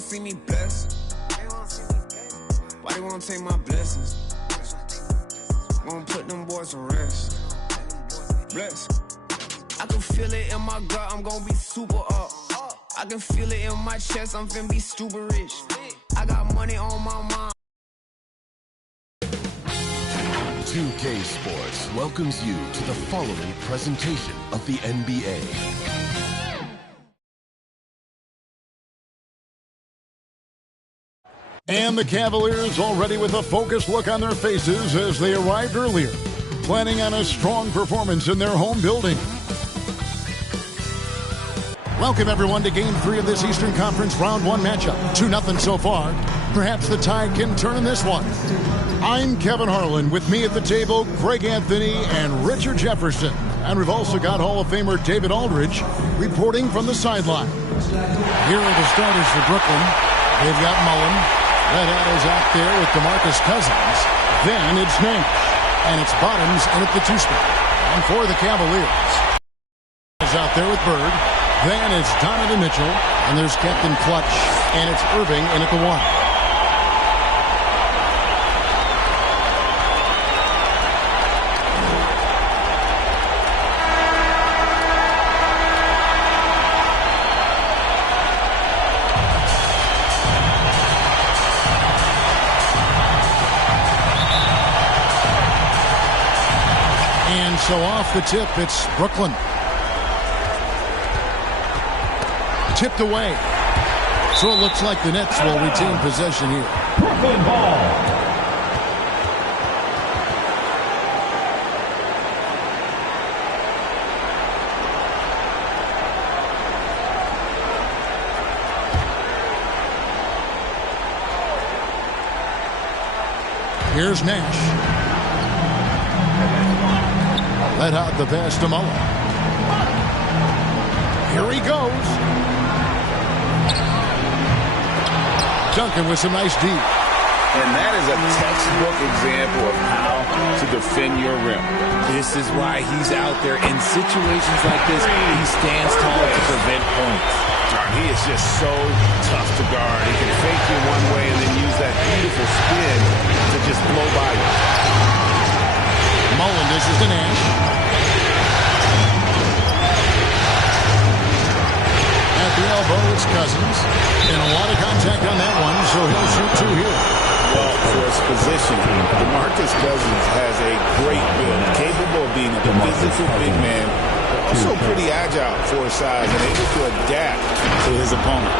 wanna see me blessed? Why they wanna take my blessings? Wanna put them boys to rest. Bless. I can feel it in my gut, I'm gonna be super up. I can feel it in my chest, I'm finna be stupid rich. I got money on my mind. 2K Sports welcomes you to the following presentation of the NBA. And the Cavaliers already with a focused look on their faces as they arrived earlier, planning on a strong performance in their home building. Welcome everyone to Game 3 of this Eastern Conference Round 1 matchup. 2-0 so far. Perhaps the tide can turn in this one. I'm Kevin Harlan. With me at the table, Greg Anthony and Richard Jefferson. And we've also got Hall of Famer David Aldridge reporting from the sideline. Here are the starters for Brooklyn. They've got Mullen. Red Hat is out there with DeMarcus Cousins. Then it's Nash. And it's Bottoms in at the 2 spot. And for the Cavaliers is out there with Bird. Then it's Donovan Mitchell. And there's Captain Clutch. And it's Irving in at the 1. So off the tip, it's Brooklyn. Tipped away. So it looks like the Nets will retain possession here. Brooklyn ball. Here's Nash. Let out the pass to Mullen. Here he goes. Duncan with some nice D. And that is a textbook example of how to defend your rim. This is why he's out there in situations like this. He stands tall to prevent points. He is just so tough to guard. He can fake you one way and then use that beautiful spin to just blow by you. Mullen dishes to Nash. At the elbow, it's Cousins. And a lot of contact on that one, so he'll shoot 2 here. Well, for his position, DeMarcus Cousins has a great build, capable of being a physical big man, also pretty agile for his size and able to adapt to his opponent.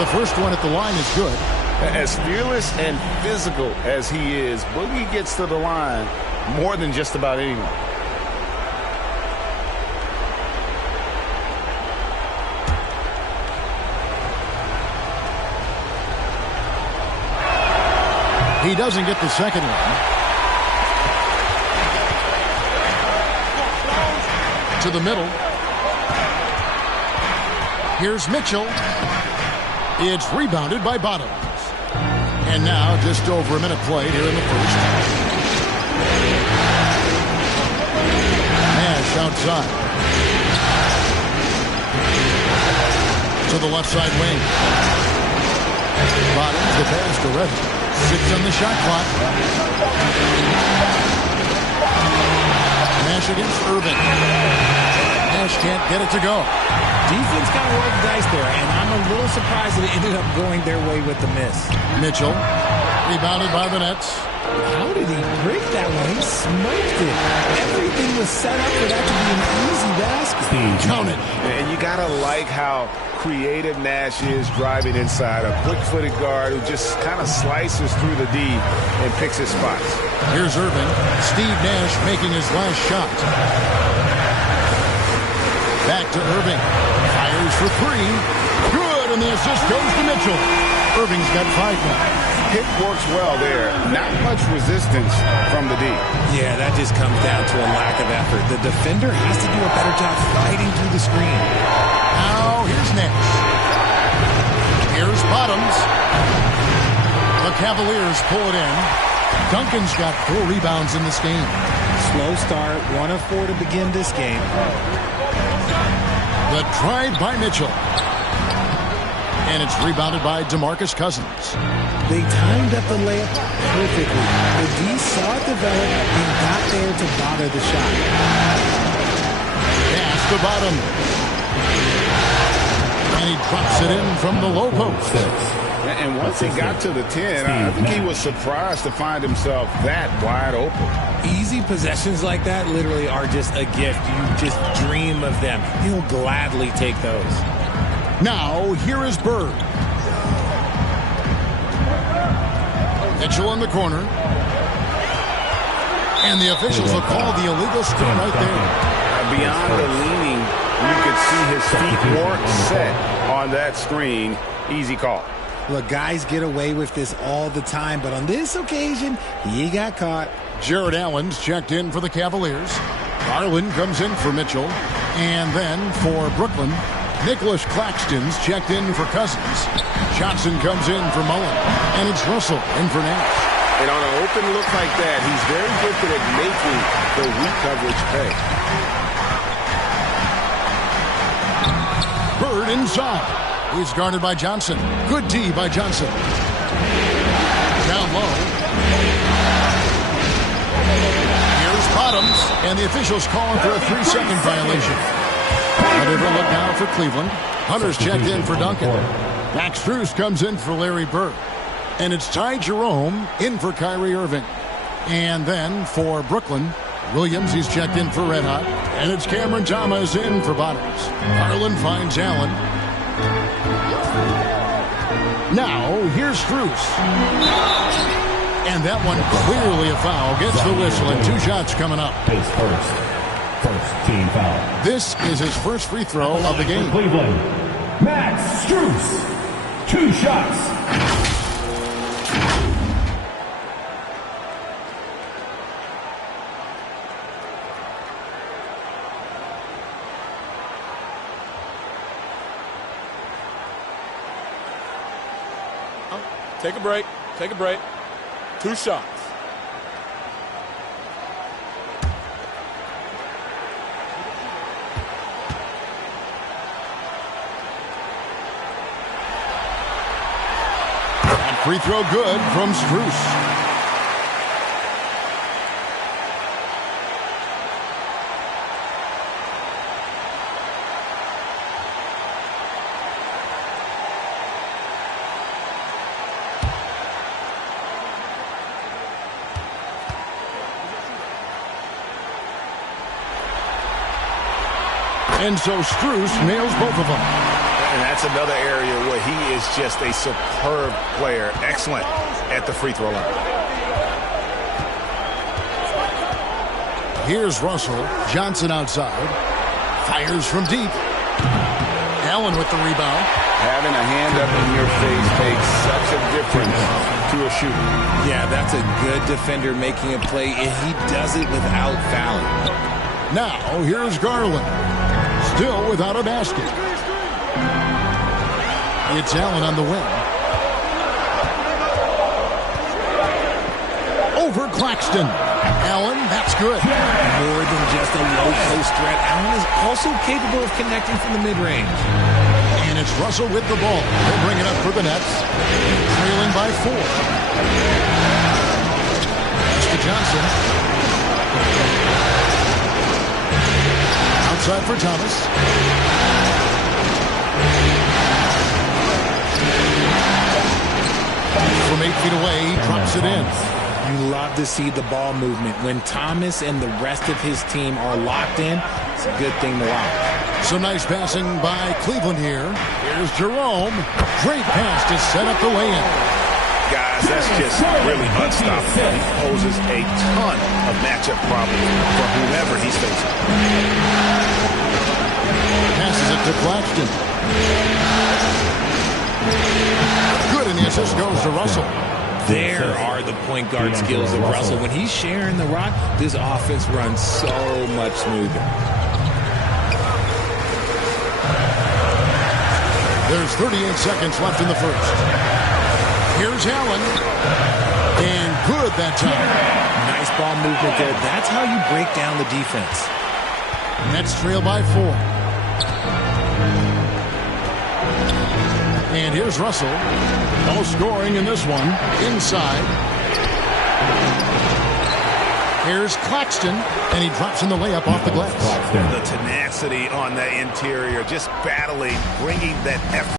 The first one at the line is good. As fearless and physical as he is, Boogie gets to the line more than just about anyone. He doesn't get the second one. To the middle. Here's Mitchell. It's rebounded by Bottoms. And now just over a minute played here in the first. Nash outside. To the left side wing. Bottoms, the pass to Reddish. 6 on the shot clock. Nash against Irving. Nash can't get it to go. Defense kind of rolled the dice there, and I'm a little surprised that it ended up going their way with the miss. Mitchell, rebounded by the Nets. How did he break that one? He smoked it. Everything was set up for that to be an easy basket. Count it. And you got to like how creative Nash is driving inside. A quick-footed guard who just kind of slices through the D and picks his spots. Here's Irving. Steve Nash making his last shot. Back to Irving. Fires for 3. Good, and the assist goes to Mitchell. Irving's got 5 now. pick works well there. Not much resistance from the D. Yeah, that just comes down to a lack of effort. The defender has to do a better job fighting through the screen. Now, here's Nash. Here's Bottoms. The Cavaliers pull it in. Duncan's got 4 rebounds in this game. Slow start, 1 of 4 to begin this game. The drive by Mitchell. And it's rebounded by DeMarcus Cousins. They timed up the layup perfectly. The D saw it develop and got there to bother the shot. Pass the bottom. And he drops it in from the low post. And once he got to the 10, I think he was surprised to find himself that wide open. Easy possessions like that literally are just a gift. You just dream of them. He'll gladly take those. Now, here is Bird. Mitchell in the corner. And the officials will call the illegal screen right there. Beyond the leaning, you could see his feet weren't set on that screen. Easy call. Look, guys get away with this all the time, but on this occasion, he got caught. Jared Allen's checked in for the Cavaliers. Garland comes in for Mitchell. And then for Brooklyn, Nicholas Claxton's checked in for Cousins. Johnson comes in for Mullen. And it's Russell in for Nash. And on an open look like that, he's very gifted at making the weak coverage pay. Bird inside. He's guarded by Johnson. Good D by Johnson. Down low. Here's Bottoms. And the officials calling for a 3-second violation. A different look now for Cleveland. Hunter's checked in for Duncan. Max Strus comes in for Larry Bird. And it's Ty Jerome in for Kyrie Irving. And then for Brooklyn, Williams, he's checked in for Red Hot. And it's Cameron Thomas in for Bottoms. Garland finds Allen. Now, here's Strus. And that one clearly a foul. Gets the whistle and 2 shots coming up. First team foul. This is his first free throw of the game. Cleveland, Max Strus. 2 shots. Take a break. Take a break. 2 shots. That free throw good from Strus. And so Strus nails both of them. And that's another area where he is just a superb player. Excellent at the free throw line. Here's Russell. Johnson outside. Fires from deep. Allen with the rebound. Having a hand up in your face makes such a difference to a shooter. Yeah, that's a good defender making a play, and he does it without fouling. Now, here's Garland. Still without a basket. It's Allen on the wing. Over Claxton. Allen, that's good. More than just a low post threat, Allen is also capable of connecting from the mid-range. And it's Russell with the ball. He'll bring it up for the Nets. Trailing by 4. Pass to Johnson. Outside for Thomas. From 8 feet away, he drops it in. You love to see the ball movement. When Thomas and the rest of his team are locked in, it's a good thing to watch. Some nice passing by Cleveland here. Here's Jerome. Great pass to set up the lay-in. Guys, that's just really unstoppable. He poses a ton of matchup problems for whomever he's facing. Passes it to Claxton. Good, and the assist goes to Russell. There are the point guard skills of Russell. When he's sharing the rock, this offense runs so much smoother. There's 38 seconds left in the first. Here's Allen. And good that time. Nice ball movement there. That's how you break down the defense. Nets trail by 4. And here's Russell. No scoring in this one. Inside. Here's Claxton. And he drops in the layup off the glass. The tenacity on the interior. Just battling, bringing that effort.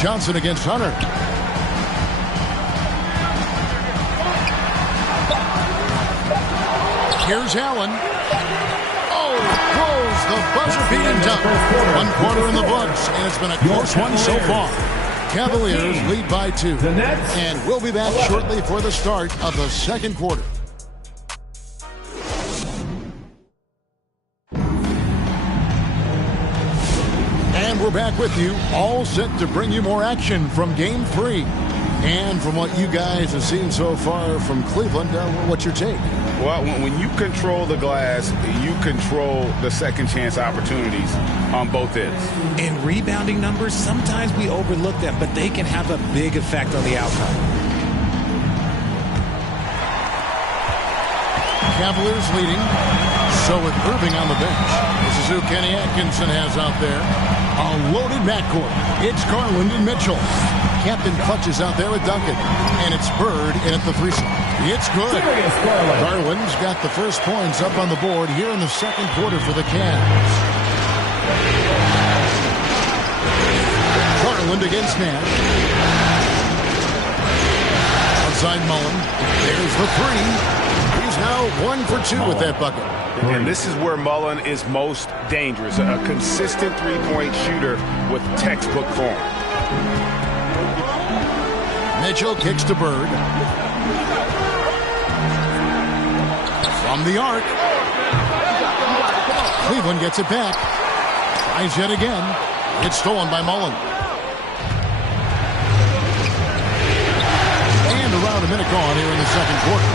Johnson against Hunter. Here's Allen. Oh, throws the buzzer-beating dunk. 1 quarter in the books, and it's been a close one so far. Cavaliers lead by 2. And we'll be back shortly for the start of the second quarter. And we're back with you, all set to bring you more action from Game 3. And from what you guys have seen so far from Cleveland, what's your take? Well, when you control the glass, you control the second chance opportunities on both ends. In rebounding numbers, sometimes we overlook them, but they can have a big effect on the outcome. Cavaliers leading. So with Irving on the bench, this is who Kenny Atkinson has out there. A loaded backcourt. It's Garland and Mitchell. Captain clutches out there with Duncan. And it's Bird in at the 3 slot. It's good. Garland's got the first points up on the board here in the second quarter for the Cavs. Garland against Nash. Outside Mullen. There's the 3. He's now 1 for 2 with that bucket. And this is where Mullen is most dangerous. A consistent three-point shooter with textbook form. Mitchell kicks to Bird. From the arc. Cleveland gets it back. Tries yet again. It's stolen by Mullen. And around a minute gone here in the second quarter.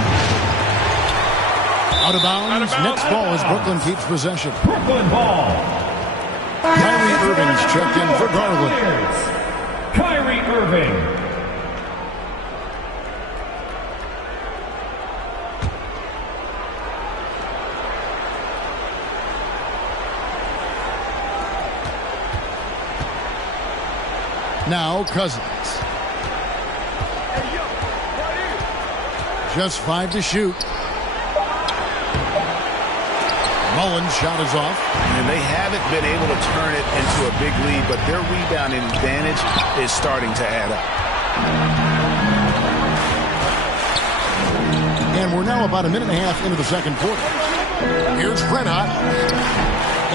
Out of bounds. Next ball as Brooklyn keeps possession. Brooklyn ball. Kyrie Irving's checked in for Garland. Kyrie Irving. Now Cousins. Just 5 to shoot. Mullen's shot is off. And they haven't been able to turn it into a big lead, but their rebounding advantage is starting to add up. And we're now about a minute and a half into the second quarter. Here's Renat.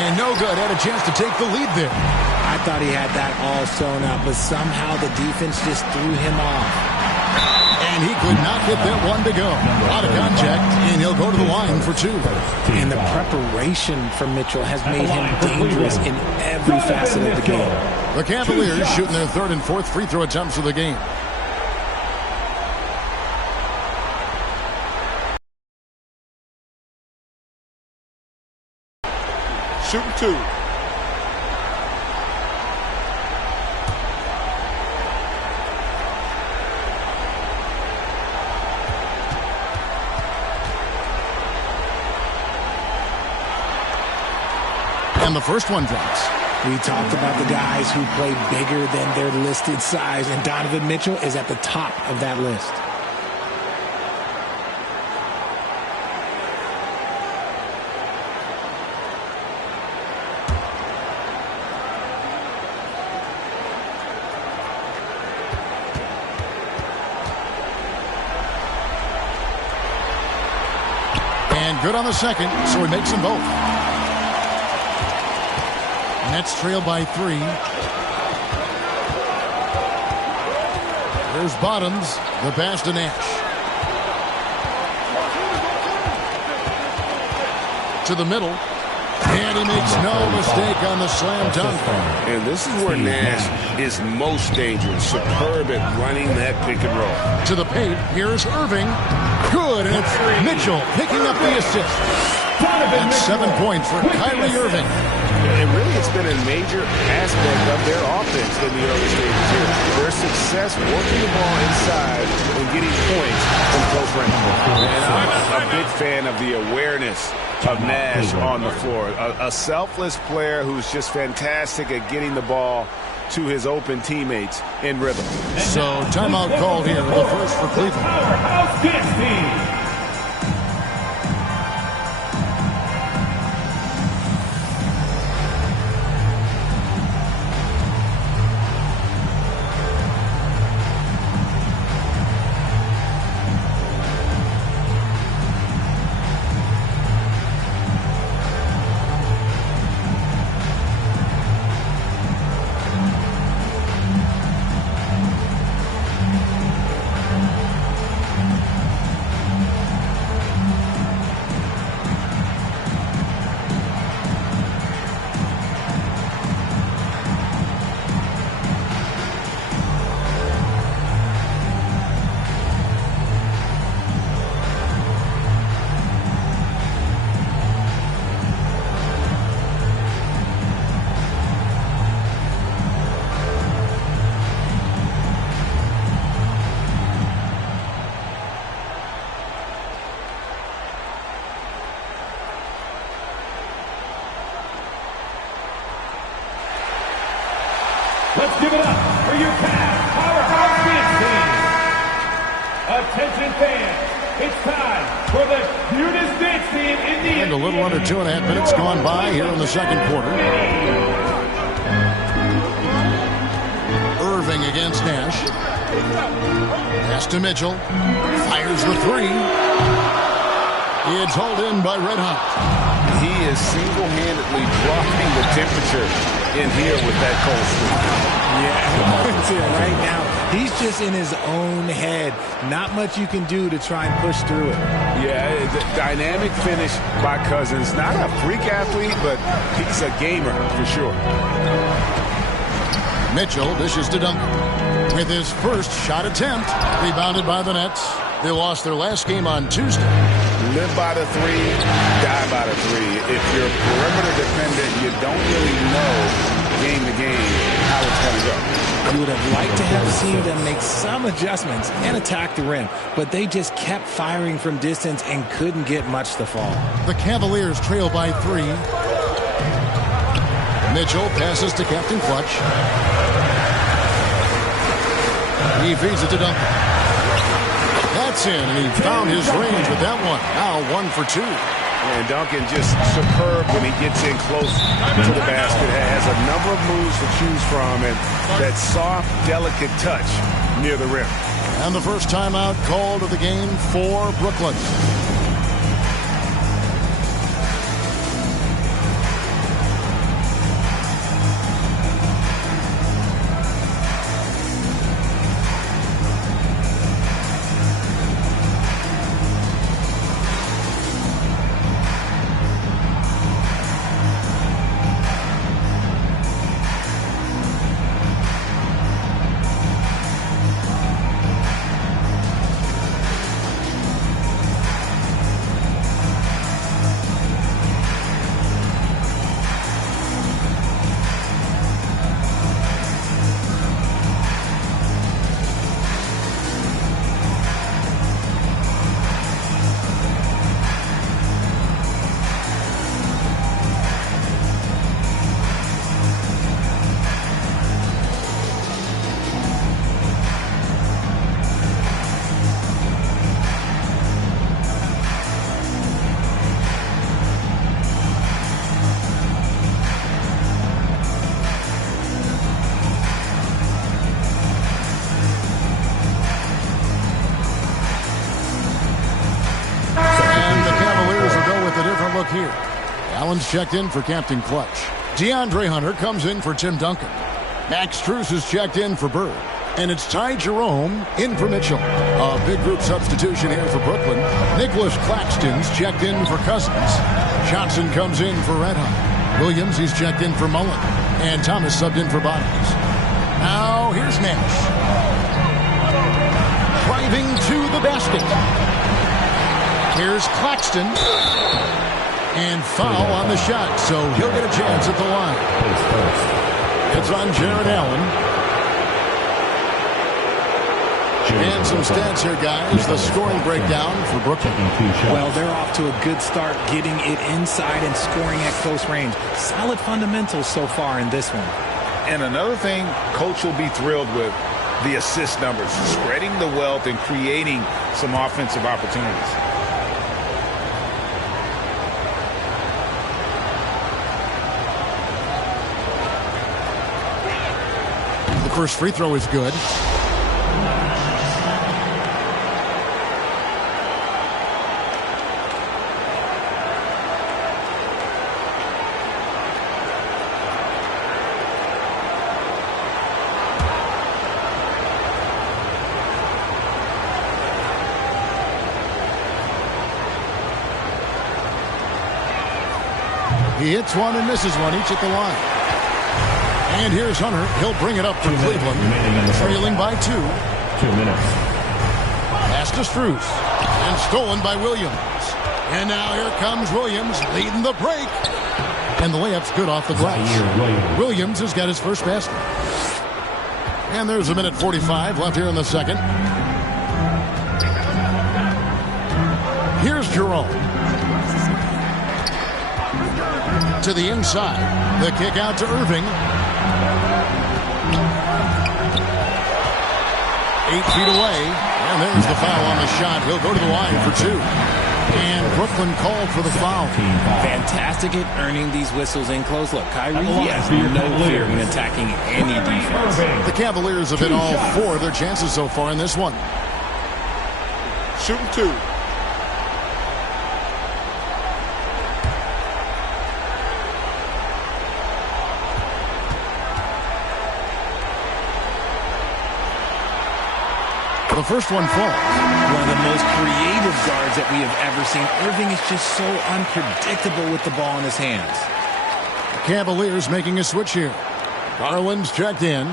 And no good. Had a chance to take the lead there. I thought he had that all sewn up, but somehow the defense just threw him off. And he could not get that one to go. Out of contact, and he'll go to the line for 2. And the preparation from Mitchell has made him dangerous in every facet of the game. The Cavaliers shooting their 3rd and 4th free throw attempts of the game. Shooting 2. And the first one drops. We talked about the guys who play bigger than their listed size, and Donovan Mitchell is at the top of that list. And good on the second, so he makes them both. Nets trail by 3. There's Bottoms. The pass to Nash. To the middle. And he makes no mistake on the slam dunk. And this is where Nash is most dangerous. Superb at running that pick and roll. To the paint, here's Irving. Good, and it's Mitchell picking up the assist. And 7 points for Kyrie Irving. And really, it's been a major aspect of their offense in the early stages here. Their success working the ball inside and getting points from close range. And I'm a big fan of the awareness of Nash on the floor. A selfless player who's just fantastic at getting the ball to his open teammates in rhythm. So timeout called here, the first for Cleveland. Powerhouse Dance Team. Let's give it up for your Cavs Powerhouse Dance Team. Attention fans, it's time for the cutest dance team in the And a little under 2.5 minutes gone by here in the second quarter. Irving against Nash. Pass to Mitchell. Fires the three. It's hauled in by Red Hot. He is single-handedly dropping the temperature in here with that cold streak. Yeah, right now, he's just in his own head. Not much you can do to try and push through it. Yeah, the dynamic finish by Cousins. Not a freak athlete, but he's a gamer for sure. Mitchell dishes to Duncan. With his first shot attempt, rebounded by the Nets. They lost their last game on Tuesday. Live by the three, die by the three. If you're a perimeter defender, you don't really know game to game how it's going to go. You would have liked to have seen them make some adjustments and attack the rim, but they just kept firing from distance and couldn't get much to fall. The Cavaliers trail by 3. Mitchell passes to Captain Clutch. He feeds it to Duncan. That's in, and he found his range with that one. Now 1 for 2. And Duncan just superb when he gets in close to the basket. Has a number of moves to choose from, and that soft, delicate touch near the rim. And the first timeout called of the game for Brooklyn. Here. Allen's checked in for Captain Clutch. DeAndre Hunter comes in for Tim Duncan. Max Strus is checked in for Bird. And it's Ty Jerome in for Mitchell. A big group substitution here for Brooklyn. Nicholas Claxton's checked in for Cousins. Johnson comes in for Redhawk. Williams, he's checked in for Mullen. And Thomas subbed in for Bottoms. Now here's Nash. Driving to the basket. Here's Claxton. And foul on the shot, so he'll get a chance at the line. It's on Jared Allen. And some stats here, guys. The scoring breakdown for Brooklyn. Well, they're off to a good start getting it inside and scoring at close range. Solid fundamentals so far in this one. And another thing, Coach will be thrilled with the assist numbers, spreading the wealth and creating some offensive opportunities. The first free throw is good. He hits one and misses one, each at the line. And here's Hunter. He'll bring it up for Cleveland. Trailing by 2. 2 minutes. Pass to Strus. And stolen by Williams. And now here comes Williams leading the break. And the layup's good off the glass. Williams has got his first basket. And there's a minute 45 left here in the second. Here's Jerome. To the inside. The kick out to Irving. 8 feet away. And there's the foul on the shot. He'll go to the line for 2. And Brooklyn called for the foul. Fantastic at earning these whistles in close. Look, Kyrie, he has no fear in attacking any defense. The Cavaliers have hit all 4 of their chances so far in this one. Shooting 2. The first one falls. One of the most creative guards that we have ever seen. Irving is just so unpredictable with the ball in his hands. The Cavaliers making a switch here. Garland's checked in.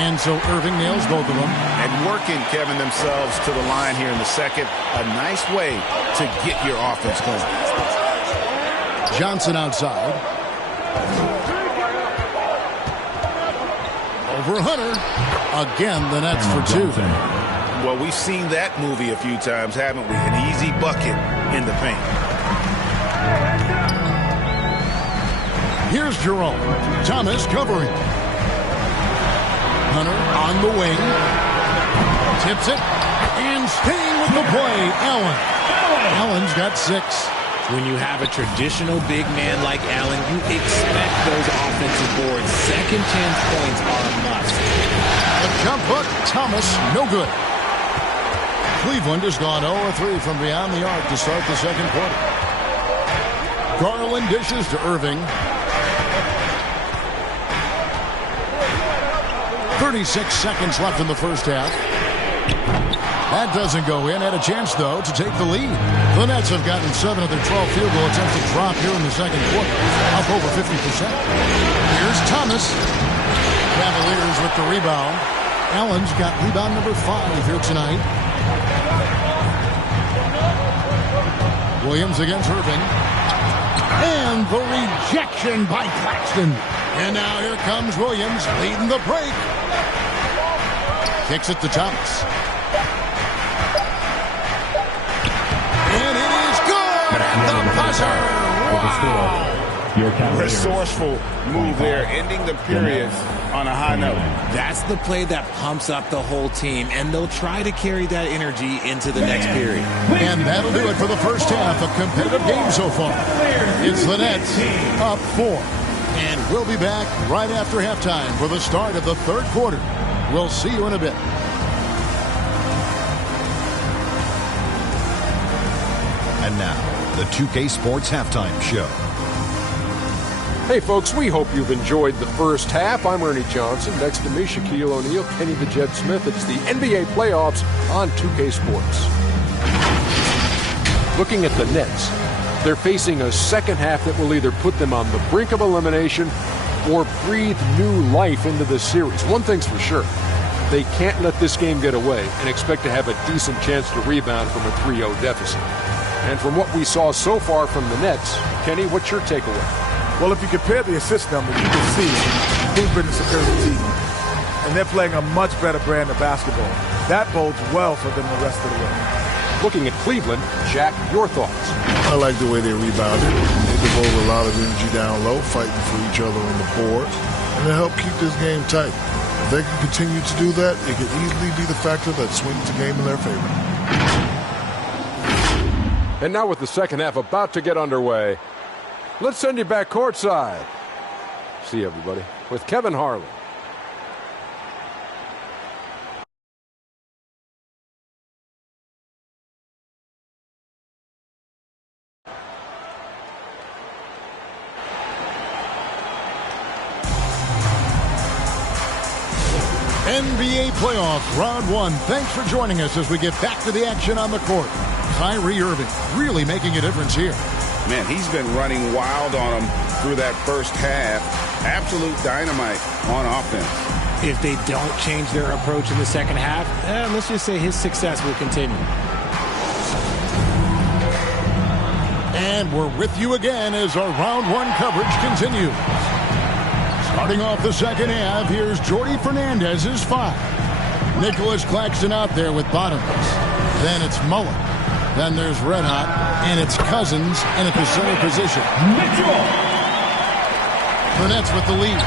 And so Irving nails both of them. And working, Kevin, themselves to the line here in the second. A nice way to get your offense going. Johnson outside. Over Hunter. Again, the Nets for 2. Well, we've seen that movie a few times, haven't we? An easy bucket in the paint. Here's Jerome. Thomas covering. Hunter on the wing. Tips it. And staying with the play, Allen. Allen's got 6. When you have a traditional big man like Allen, you expect those offensive boards. Second chance points are a must. A jump hook, Thomas, no good. Cleveland has gone 0-3 from beyond the arc to start the second quarter. Garland dishes to Irving. 36 seconds left in the first half. That doesn't go in. Had a chance, though, to take the lead. The Nets have gotten 7 of their 12 field goal attempts to drop here in the second quarter, up over 50%. Here's Thomas. Cavaliers with the rebound. Allen's got rebound number 5 here tonight. Williams against Irving. And the rejection by Claxton. And now here comes Williams leading the break. Kicks it to Thomas. And it is good at the buzzer. Wow. Resourceful move there, ending the period on a high note. That's the play that pumps up the whole team, and they'll try to carry that energy into the next period. And that'll do it for the first half. A competitive game so far. It's the Nets up 4. And we'll be back right after halftime for the start of the third quarter. We'll see you in a bit. And now, the 2K Sports Halftime Show. Hey, folks, we hope you've enjoyed the first half. I'm Ernie Johnson. Next to me, Shaquille O'Neal, Kenny the Jet Smith. It's the NBA playoffs on 2K Sports. Looking at the Nets, they're facing a second half that will either put them on the brink of elimination or breathe new life into this series. One thing's for sure. They can't let this game get away and expect to have a decent chance to rebound from a 3-0 deficit. And from what we saw so far from the Nets, Kenny, what's your takeaway? Well, if you compare the assist numbers, you can see who's been the superior team. And they're playing a much better brand of basketball. That bodes well for them the rest of the way. Looking at Cleveland, Jack, your thoughts? I like the way they rebounded. They devoted a lot of energy down low, fighting for each other on the board, and it helped keep this game tight. If they can continue to do that, it could easily be the factor that swings the game in their favor. And now with the second half about to get underway, let's send you back courtside. See you, everybody, with Kevin Harlan. NBA playoff round one. Thanks for joining us as we get back to the action on the court. Kyrie Irving really making a difference here. Man, he's been running wild on him through that first half. Absolute dynamite on offense. If they don't change their approach in the second half, let's just say his success will continue. And we're with you again as our round one coverage continues. Starting off the second half, here's Jordy Fernandez's 5. Nicholas Claxton out there with Bottoms. Then it's Mullen. Then there's Red Hot, and it's Cousins in at the center position. Mitchell. The Nets with the lead.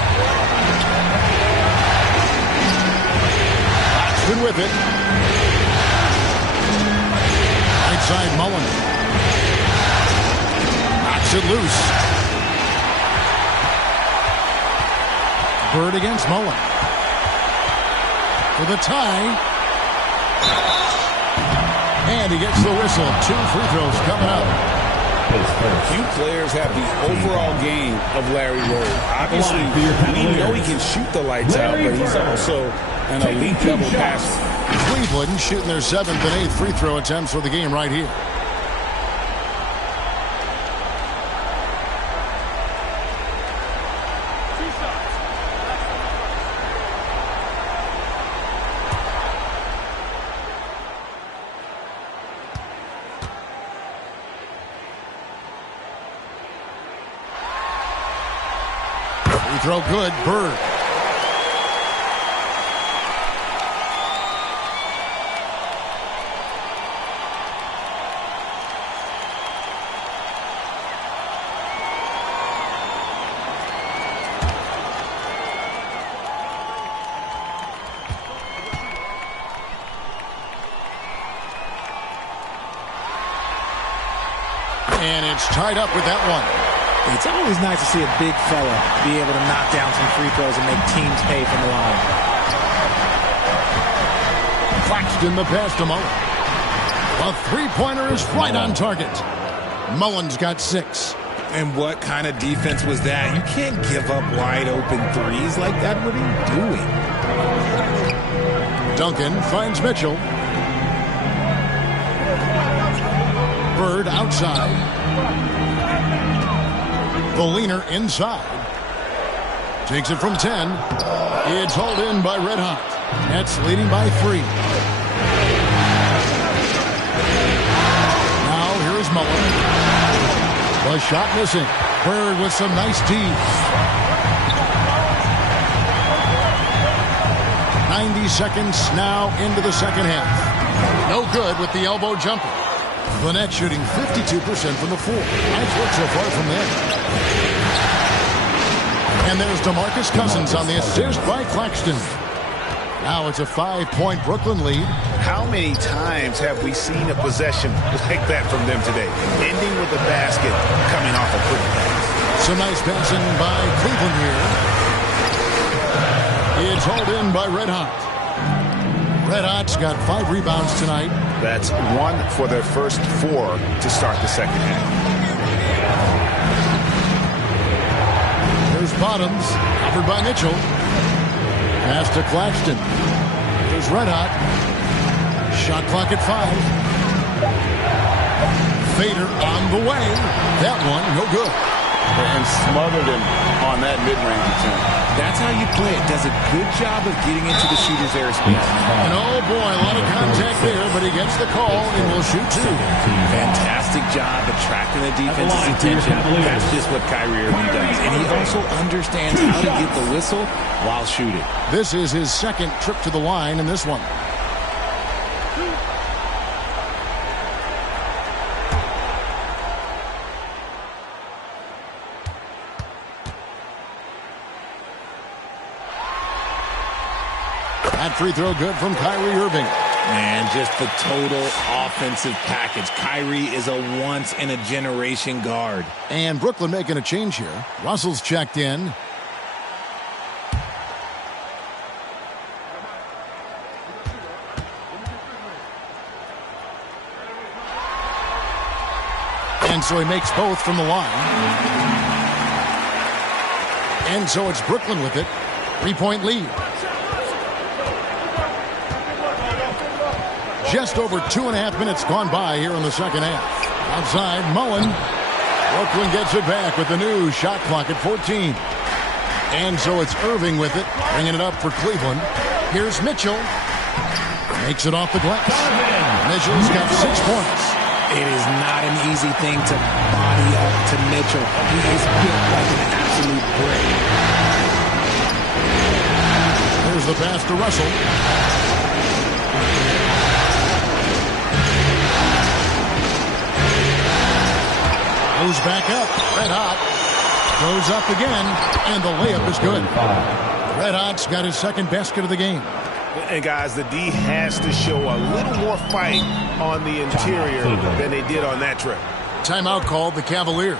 Claxton with it. Right side Mullen. Knocks it loose. Bird against Mullen. For the tie. And he gets the whistle. 2 free throws coming up. Few players have the overall game of Larry Bird. Obviously, we know he can shoot the lights out, but he's also an elite level passer. Cleveland shooting their 7th and 8th free throw attempts for the game right here. Throw good, Bird. And it's tied up with that one. It's always nice to see a big fella be able to knock down some free throws and make teams pay from the line. Claxton the pass to Mullen. A three-pointer is right on target. Mullen's got 6. And what kind of defense was that? You can't give up wide open threes like that. What are you doing? Duncan finds Mitchell. Bird outside. The leaner inside. Takes it from 10. It's hauled in by Red Hot. Nets leading by 3. Now here is Mullen. The shot missing. Bird with some nice D. 90 seconds now into the second half. No good with the elbow jumper. The Nets shooting 52% from the floor. Nice work so far from there. And there's DeMarcus Cousins on the assist by Claxton. Now it's a 5-point Brooklyn lead. How many times have we seen a possession like that from them today? Ending with a basket coming off a quick pass. Some nice passing by Cleveland here. It's hauled in by Red Hot. Red Hot's got 5 rebounds tonight. That's 1 for their first 4 to start the second half. Here's Bottoms, covered by Mitchell. Pass to Claxton. Here's Red Hot. Shot clock at 5. Fader on the way. That one, no good. And smothered him on that mid-range attempt. That's how you play it. Does a good job of getting into the shooter's airspace. And oh boy, a lot of contact there, but he gets the call and will shoot 2. Fantastic job attracting the defense's attention. That's just what Kyrie Irving does. And he also understands how to get the whistle while shooting. This is his second trip to the line in this one. That free throw good from Kyrie Irving. Man, just the total offensive package. Kyrie is a once-in-a-generation guard. And Brooklyn making a change here. Russell's checked in. And so he makes both from the line. And so it's Brooklyn with it. 3-point lead. Just over 2.5 minutes gone by here in the second half. Outside, Mullen. Brooklyn gets it back with the new shot clock at 14. And so it's Irving with it, bringing it up for Cleveland. Here's Mitchell. Makes it off the glass. Mitchell's got 6 points. It is not an easy thing to body up to Mitchell. He is built like an absolute brick. There's the pass to Russell. Goes back up. Red Hot goes up again, and the layup is good. Red Hot's got his second basket of the game. And guys, the D has to show a little more fight on the interior than they did on that trip. Timeout called the Cavaliers.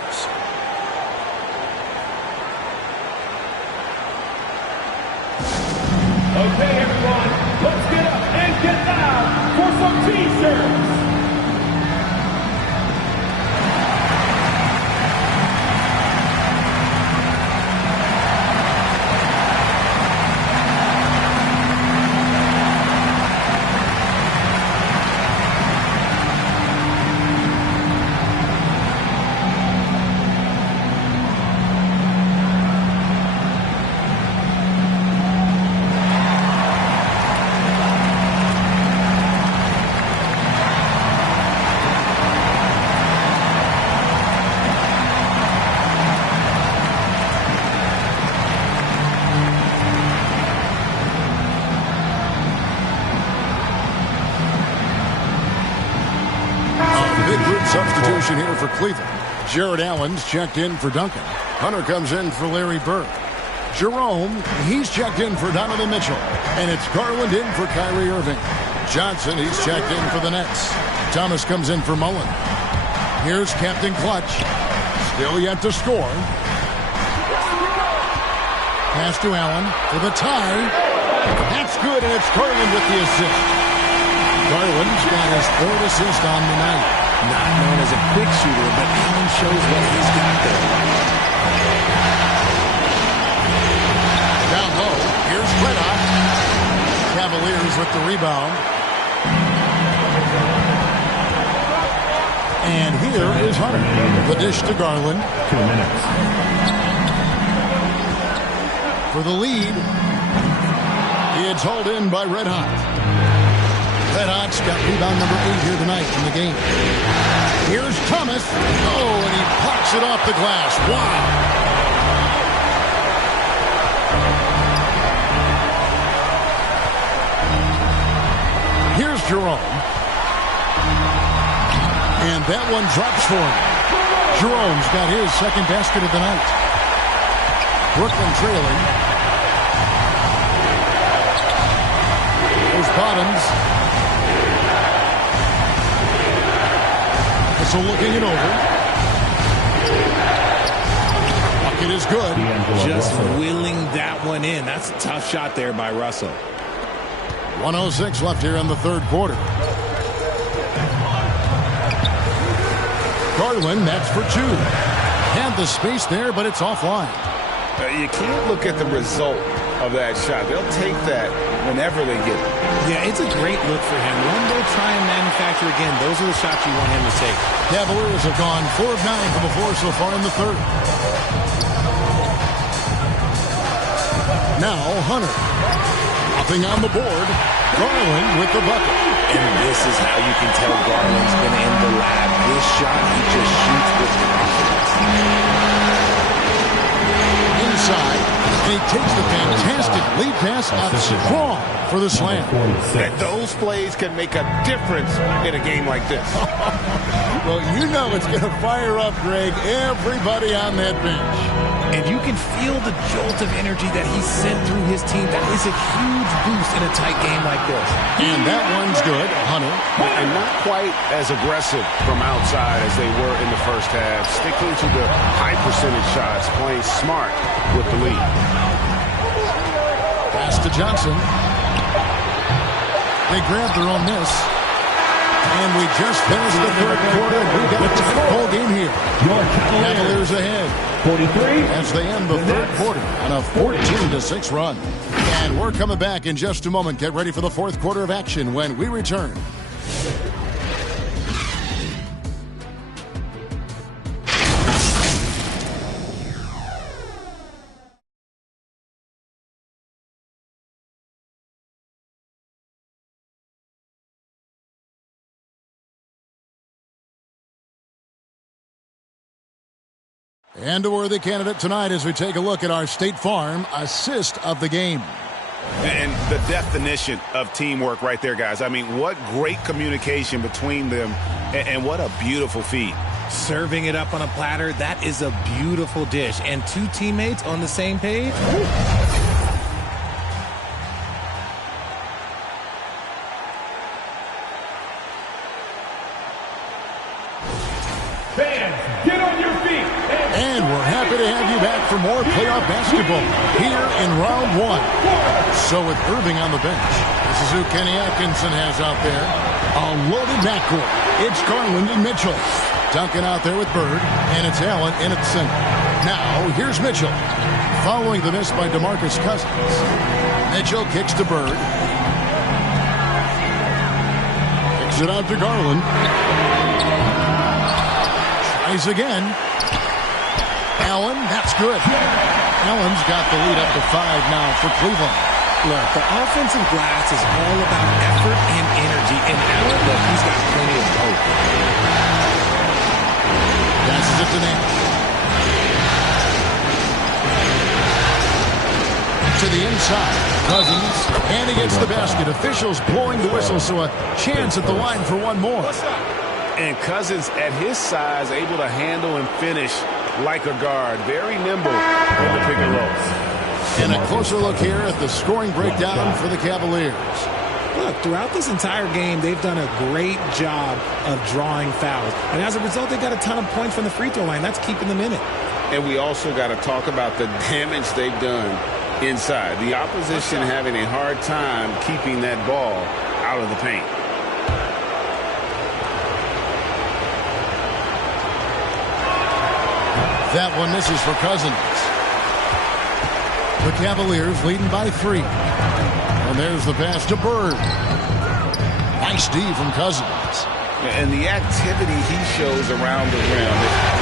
Okay, everyone, let's get up and get down for some T-shirts. Substitution here for Cleveland. Jared Allen's checked in for Duncan. Hunter comes in for Larry Bird. Jerome, he's checked in for Donovan Mitchell. And it's Garland in for Kyrie Irving. Johnson, he's checked in for the Nets. Thomas comes in for Mullen. Here's Captain Clutch. Still yet to score. Pass to Allen for the tie. That's good, and it's Garland with the assist. Garland's got his 4th assist on the night. Not known as a quick shooter, but Allen shows what he's got there. Down low, here's Red Hot. Cavaliers with the rebound. And here is Hunter. The dish to Garland. 2 minutes. For the lead. It's hauled in by Red Hot. Red Hot's got rebound number 8 here tonight in the game. Here's Thomas. Oh, and he pops it off the glass. Wow. Here's Jerome. And that one drops for him. Jerome's got his second basket of the night. Brooklyn trailing. There's Bottoms. So looking it over. Bucket is good. Just willing that one in. That's a tough shot there by Russell. 1:06 left here in the third quarter. Garland, that's for two. Had the space there, but it's offline. You can't look at the result of that shot. They'll take that whenever they get it. Yeah, it's a great look for him. When they try and manufacture again, those are the shots you want him to take. Cavaliers have gone 4 of 9 from the floor so far in the third. Now Hunter. Nothing on the board. Garland with the bucket. And this is how you can tell Garland's been in the lab. This shot, he just shoots with confidence. Inside, and he takes the fantastic lead pass out strong for the slam. Those plays can make a difference in a game like this. Well, you know it's going to fire up, Greg, everybody on that bench. And you can feel the jolt of energy that he sent through his team. That is a huge boost in a tight game like this. And that one's good. Hunter. And not quite as aggressive from outside as they were in the first half. Sticking to the high percentage shots, playing smart with the lead. Pass to Johnson. They grab their own miss. And we just finished the third quarter. We've got a tight ball game here. Cavaliers ahead. 43. As they end the third quarter on a 14-6 run. And we're coming back in just a moment. Get ready for the fourth quarter of action when we return. And a worthy candidate tonight as we take a look at our State Farm assist of the game. And the definition of teamwork right there, guys. I mean, what great communication between them, and what a beautiful feed. Serving it up on a platter, that is a beautiful dish. And two teammates on the same page. Woo. And we're happy to have you back for more playoff basketball here in round one. So with Irving on the bench, this is who Kenny Atkinson has out there. A loaded backcourt. It's Garland and Mitchell. Duncan out there with Bird, and it's Allen in at center. Now, here's Mitchell. Following the miss by DeMarcus Cousins. Mitchell kicks to Bird. Kicks it out to Garland. Tries again. Allen, that's good. Allen's got the lead up to 5 now for Cleveland. Look, the offensive glass is all about effort and energy. And Allen, look, he's got plenty of hope. Passes it to Nash. To the inside. Cousins. And he gets the basket. Officials blowing the whistle, so a chance at the line for one more. And Cousins, at his size, able to handle and finish like a guard. Very nimble in the pick and roll. And a closer look here at the scoring breakdown for the Cavaliers. Look, throughout this entire game, they've done a great job of drawing fouls. And as a result, they got a ton of points from the free throw line. That's keeping them in it. And we also got to talk about the damage they've done inside. The opposition having a hard time keeping that ball out of the paint. That one misses for Cousins. The Cavaliers leading by 3. And there's the pass to Bird. Nice D from Cousins. And the activity he shows around the rim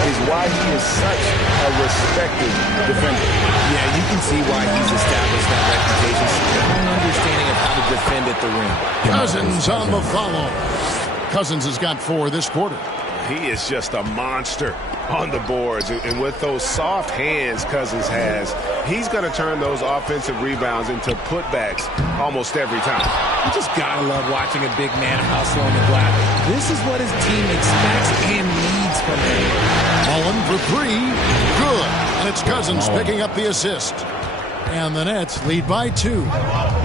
is why he is such a respected defender. Yeah, you can see why he's established that reputation. Strong understanding of how to defend at the rim. Cousins on the follow. Cousins has got 4 this quarter. He is just a monster on the boards. And with those soft hands Cousins has, he's going to turn those offensive rebounds into putbacks almost every time. You just got to love watching a big man hustle on the glass. This is what his team expects and needs from him. Mullen for 3. Good. And it's Cousins picking up the assist. And the Nets lead by 2.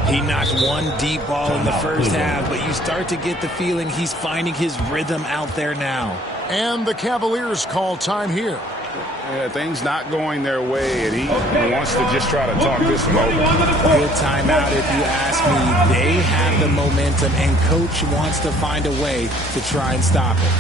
He knocked one deep ball in the first half, but you start to get the feeling he's finding his rhythm out there now. And the Cavaliers call time here. Yeah, things not going their way, and he wants to just try to talk this one over. Good timeout if you ask me. They have the momentum, and Coach wants to find a way to try and stop it.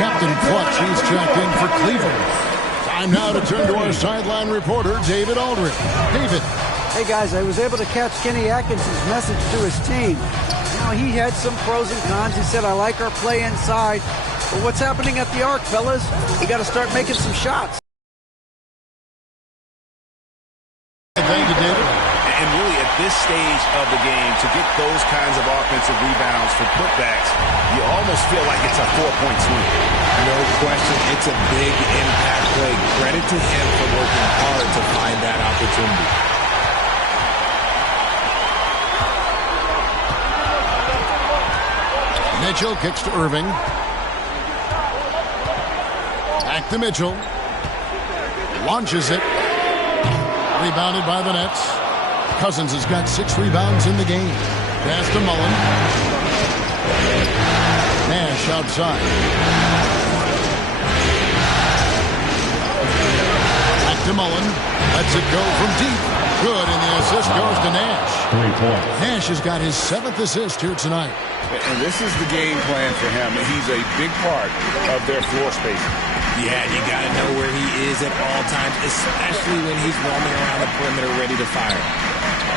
Captain Clutch, he's checked in for Cleveland. Time now to turn to our sideline reporter, David Aldridge. David. Hey, guys, I was able to catch Kenny Atkinson's message to his team. You know, he had some pros and cons. He said, I like our play inside. But what's happening at the arc, fellas? You got to start making some shots. Thank you, David. And really, at this stage of the game, to get those kinds of offensive rebounds for putbacks, you almost feel like it's a 4-point swing. No question, it's a big impact play. Credit to him for working hard to find that opportunity. Mitchell kicks to Irving. Back to Mitchell. Launches it. Rebounded by the Nets. Cousins has got 6 rebounds in the game. Pass to Mullen. Nash outside. Back to Mullen. Lets it go from deep. Good, and the assist goes to Nash. 3 points. Nash has got his 7th assist here tonight. And this is the game plan for him. He's a big part of their floor spacing. Yeah, you got to know where he is at all times, especially when he's roaming around the perimeter ready to fire.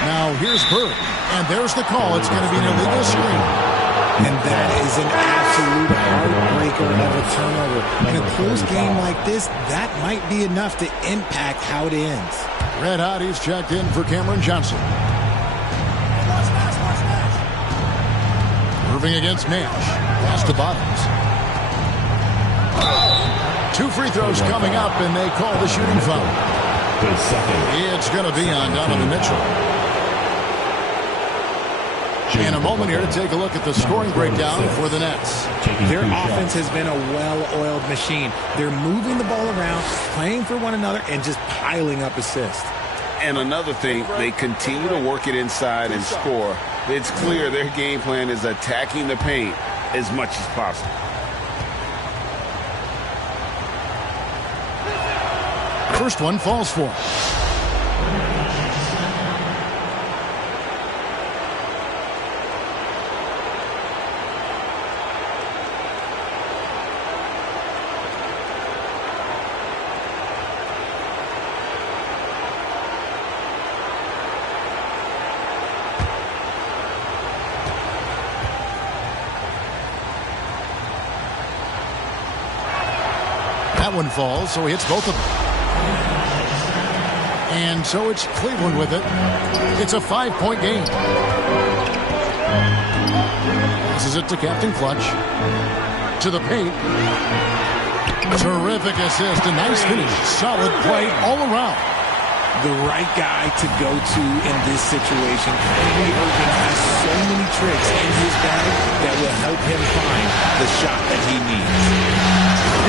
Now here's Bird, and there's the call. It's going to be an illegal screen. And that is an absolute heartbreaker of a turnover. In a close game like this, that might be enough to impact how it ends. Red hot, he's checked in for Cameron Johnson. Irving against Nash. Pass to Bottoms. 2 free throws coming up, and they call the shooting foul. It's going to be on Donovan Mitchell. In a moment here to take a look at the scoring breakdown for the Nets. Their offense has been a well-oiled machine. They're moving the ball around, playing for one another, and just piling up assists. And another thing, they continue to work it inside and score. It's clear their game plan is attacking the paint as much as possible. First one falls for. That one falls, so he hits both of them. And so it's Cleveland with it. It's a 5-point game. Passes it to Captain Clutch. To the paint. Terrific assist. A nice finish. Solid play all around. The right guy to go to in this situation. Kyrie Irving has so many tricks in his bag that will help him find the shot that he needs.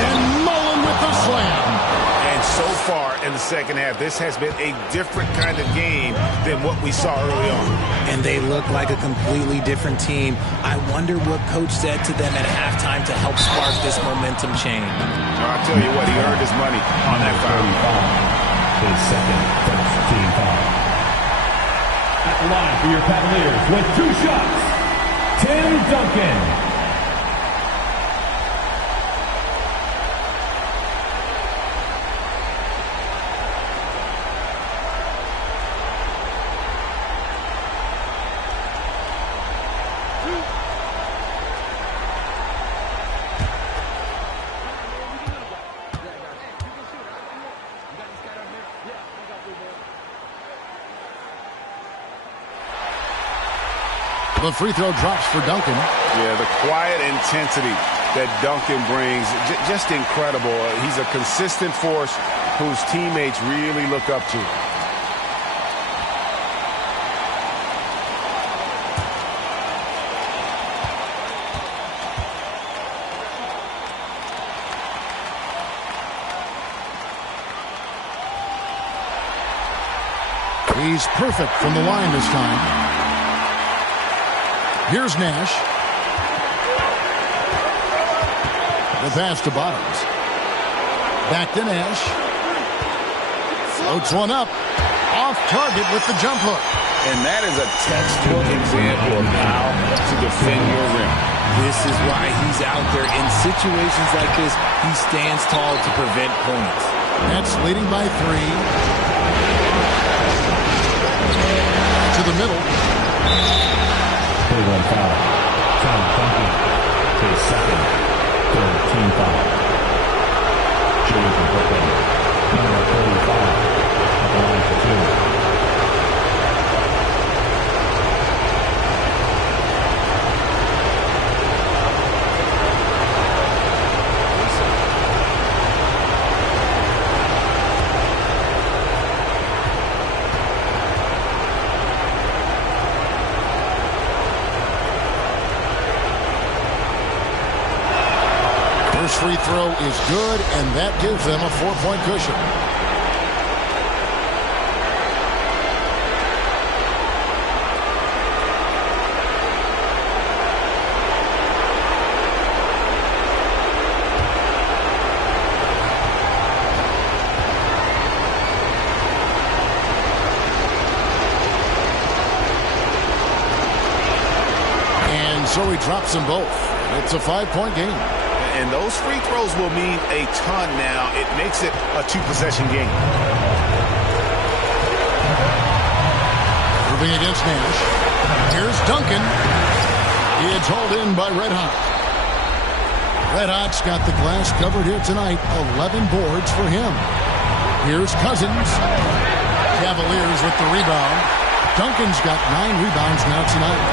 And Mullen with the slam. And so far in the second half, this has been a different kind of game than what we saw early on. And they look like a completely different team. I wonder what Coach said to them at halftime to help spark this momentum change. I'll tell you what, he earned his money on that foul. His second team foul. At the line for your Cavaliers with 2 shots, Tim Duncan. The free throw drops for Duncan. Yeah, the quiet intensity that Duncan brings, just incredible. He's a consistent force whose teammates really look up to. He's perfect from the line this time. Here's Nash. The pass to Bottoms. Back to Nash. Floats one up. Off target with the jump hook. And that is a textbook example of how to defend your rim. This is why he's out there. In situations like this, he stands tall to prevent points. Nets leading by 3. To the middle. 31 foul. Tom Duncan takes second. Third team foul. Shooting from Brooklyn. Number 35. At the line for 2. First free throw is good, and that gives them a 4-point cushion. And so he drops them both. It's a 5-point game. And those free throws will mean a ton now. It makes it a 2-possession game. Moving against Nash. Here's Duncan. He is hauled in by Red Hot. Red Hot's got the glass covered here tonight. 11 boards for him. Here's Cousins. Cavaliers with the rebound. Duncan's got 9 rebounds now tonight.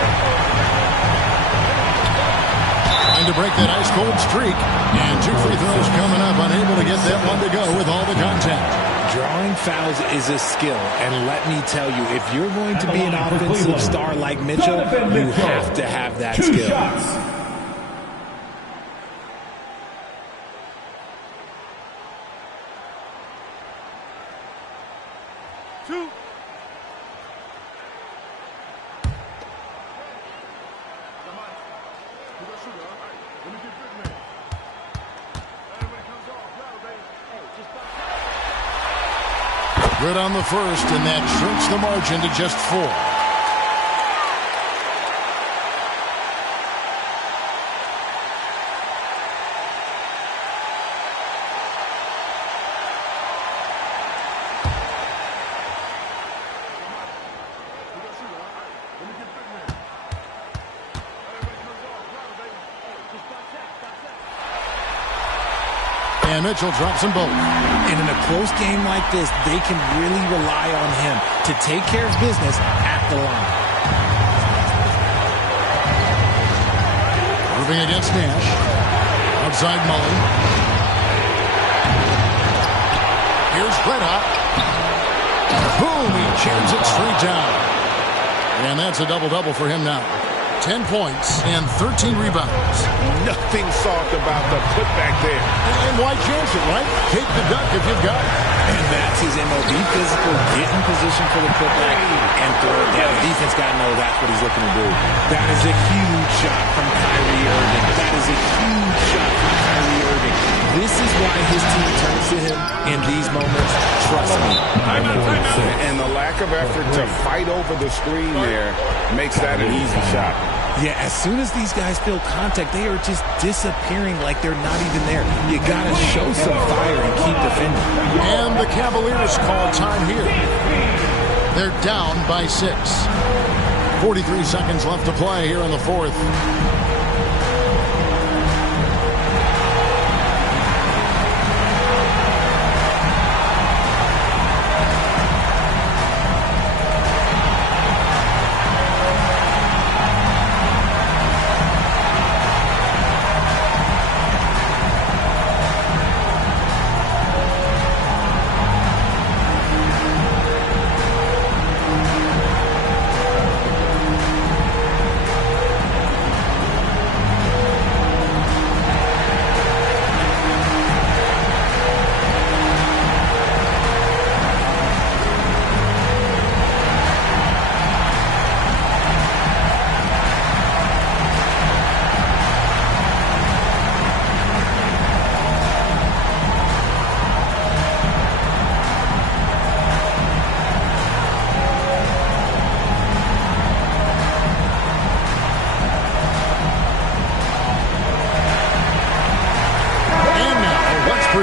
To break that ice-cold streak. And 2 free throws coming up. Unable to get that one to go with all the contact. Drawing fouls is a skill. And let me tell you, if you're going to be an offensive star like Mitchell, you have to have that skill. Good on the first, and that shrinks the margin to just 4. And Mitchell drops them both. And in a close game like this, they can really rely on him to take care of business at the line. Moving against Nash. Outside Mullen. Here's Red Hot. Boom! He jams it straight down. And that's a double-double for him now. 10 points and 13 rebounds. Nothing soft about the putback there. And why chance it, right? Take the duck if you've got it. And that's his MO. Be physical, get in position for the putback, and throw it down. Defense got to know that's what he's looking to do. That is a huge shot from Kyrie Irving. That is a huge shot from Kyrie Irving. This is why his team turns to him in these moments. Trust me, I know. And the lack of effort to fight over the screen there makes that an easy shot. Yeah, as soon as these guys feel contact, they are just disappearing like they're not even there. You got to show some fire and keep defending. And the Cavaliers call time here. They're down by 6. 43 seconds left to play here in the fourth.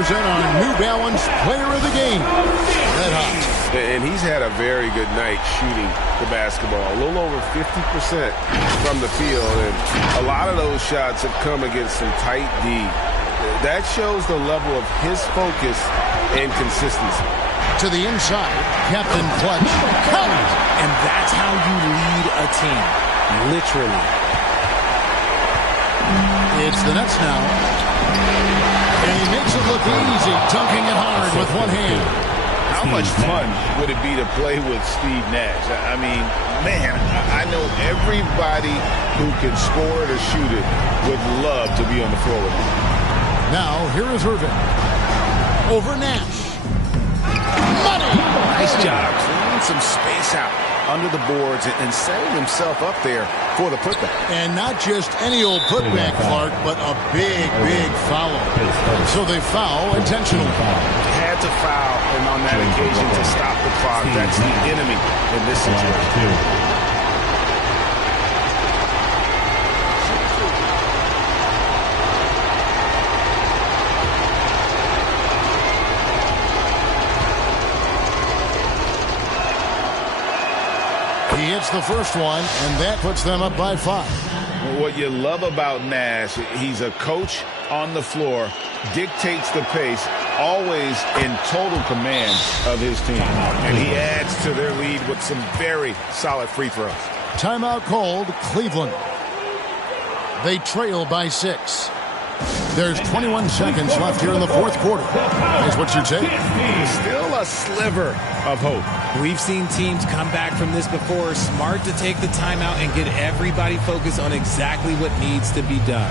present our New Balance Player of the Game, Red Hot. And he's had a very good night shooting the basketball. A little over 50% from the field. And a lot of those shots have come against some tight D. That shows the level of his focus and consistency. To the inside, Captain Clutch. And that's how you lead a team. Literally. It's the Nets now. And he makes it look easy, dunking it hard with one hand. How much fun would it be to play with Steve Nash? I mean, man, I know everybody who can score it or shoot it would love to be on the floor with him. Now, here is Irving. Over Nash. Money! Nice job clearing some space out under the boards and setting himself up there for the putback. And not just any old putback, Clark, but a big, big foul. So they foul intentionally. Had to foul, and on that occasion to stop the clock. That's the enemy in this situation. He hits the first one, and that puts them up by 5. What you love about Nash, he's a coach on the floor, dictates the pace, always in total command of his team. And he adds to their lead with some very solid free throws. Timeout called, Cleveland. They trail by 6. There's 21 seconds left here in the fourth quarter. Here's what you take. Still a sliver of hope. We've seen teams come back from this before. Smart to take the timeout and get everybody focused on exactly what needs to be done.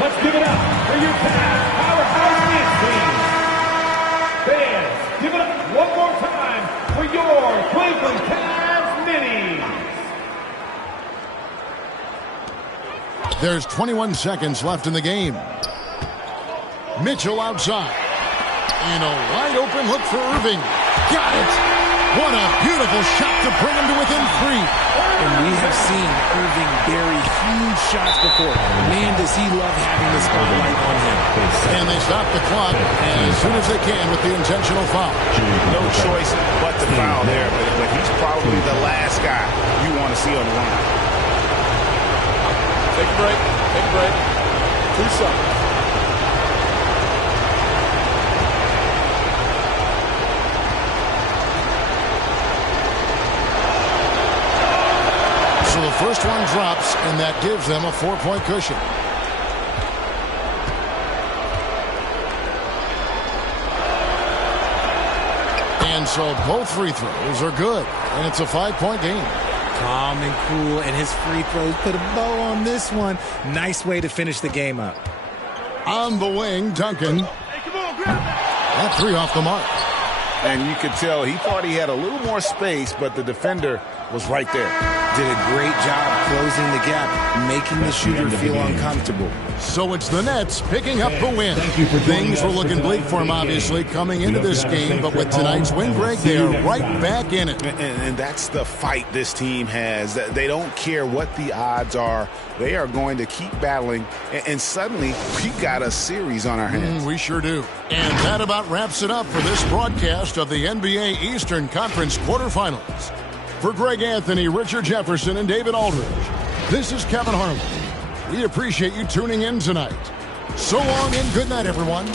Let's give it up for your Cavs powerhouse Knicks team. Fans, give it up one more time for your Cleveland Cavs minis. There's 21 seconds left in the game. Mitchell outside. And a wide open look for Irving. Got it! What a beautiful shot to bring him to within 3. And we have seen Irving bury huge shots before. Man, does he love having the spotlight on him. And they stop the clock as soon as they can with the intentional foul. No choice but to foul there, but he's probably the last guy you want to see on the line. Take a break. Take a break. 2 seconds. So the first one drops, and that gives them a 4-point cushion. And so both free throws are good, and it's a 5-point game. Calm and cool, and his free throws put a bow on this one. Nice way to finish the game up. On the wing, Duncan. Hey, come on, grab that. That 3 off the mark. And you could tell he thought he had a little more space, but the defender was right there. Did a great job closing the gap, making the shooter feel uncomfortable. So it's the Nets picking up the win. Things were looking bleak for them, obviously, coming into this game, but with tonight's win, Greg, they are right back in it. And that's the fight this team has. They don't care what the odds are. They are going to keep battling, and suddenly we got a series on our hands. We sure do. And that about wraps it up for this broadcast of the NBA Eastern Conference quarterfinals. For Greg Anthony, Richard Jefferson, and David Aldridge, this is Kevin Harlan. We appreciate you tuning in tonight. So long and good night, everyone.